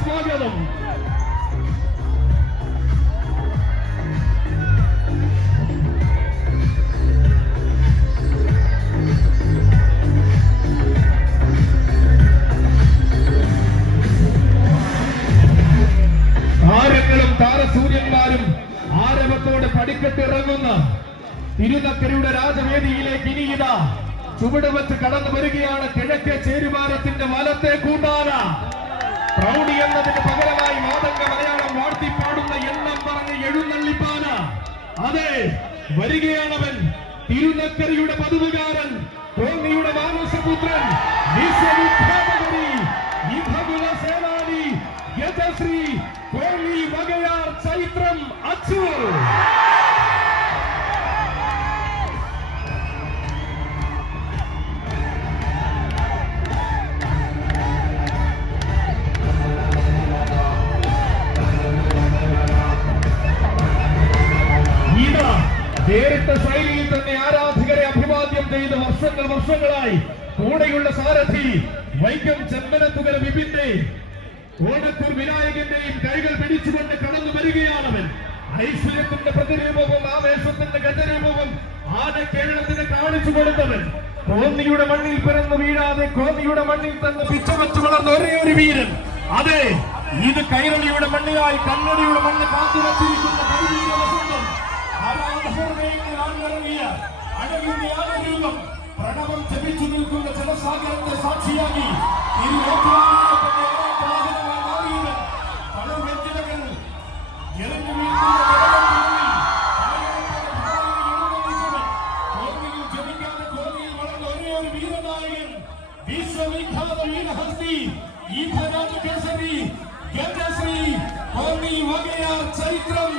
സ്വാഗതം. താരങ്ങളും താരസൂര്യന്മാരും ആരവത്തോടെ പടിക്കെട്ടിറങ്ങുന്ന തിരുനക്കരയുടെ രാജവേദിയിലേക്ക് ഇനിയിതാ ചുവട് വെച്ച് കടന്നു വരികയാണ് കിഴക്കേ ചേരുവാരത്തിന്റെ വലത്തെ പ്രൗഢി എന്നതിന് പകരമായി മാതംഗ മലയാളം വാഴ്ത്തിപ്പാടുന്ന എണ്ണം പറഞ്ഞ് എഴുന്നള്ളിപ്പാന. അതെ വരികയാണവൻ. തിരുനക്കരയുടെ പതിവുകാരൻ കോന്നിയുടെ മാനസപുത്രൻ സേനാനി യജശ്രീ കോന്നി വകയാർ ചൈത്രം അച്ചു നേരിട്ട ശൈലിയിൽ തന്നെ ആരാധകരെ അഭിവാദ്യം ചെയ്ത് വർഷങ്ങൾ വർഷങ്ങളായി കൂടെയുള്ള സാരഥി വൈക്കം ചെമ്പനത്തുകര വിപിന്റെ ഓണത്തൂർ വിനായകന്റെയും കൈകൾ പിടിച്ചുകൊണ്ട് കടന്നു വരികയാണവൻ. ഐശ്വര്യത്തിന്റെ പ്രതിരൂപവും ആവേശത്തിന്റെ ഗജരൂപവും ആന കേരളത്തിന് കാണിച്ചു കൊടുത്തവൻ. കോന്നിയുടെ മണ്ണിൽ പിറന്നു വീഴാതെ കോന്നിയുടെ മണ്ണിൽ തന്നെ പിച്ചവച്ചു വളർന്ന ഒരേ ഒരു വീരൻ. അതെ ഇത് കൈരളിയുടെ മണ്ണിലായി കണ്ണടിയുടെ മണ്ണ് അഴകിന്റെ പ്രണവം ജപിച്ചു നിൽക്കുന്ന ജനസാഗരത്തെ സാക്ഷിയാക്കി എറിഞ്ഞു വീഴ്ത്തുന്ന വിശ്വവിഖ്യാത വീരഹസ്തി ഈധരാജ കേസരി ഗജശ്രീ കോന്നി വകയാർ ചരിത്രം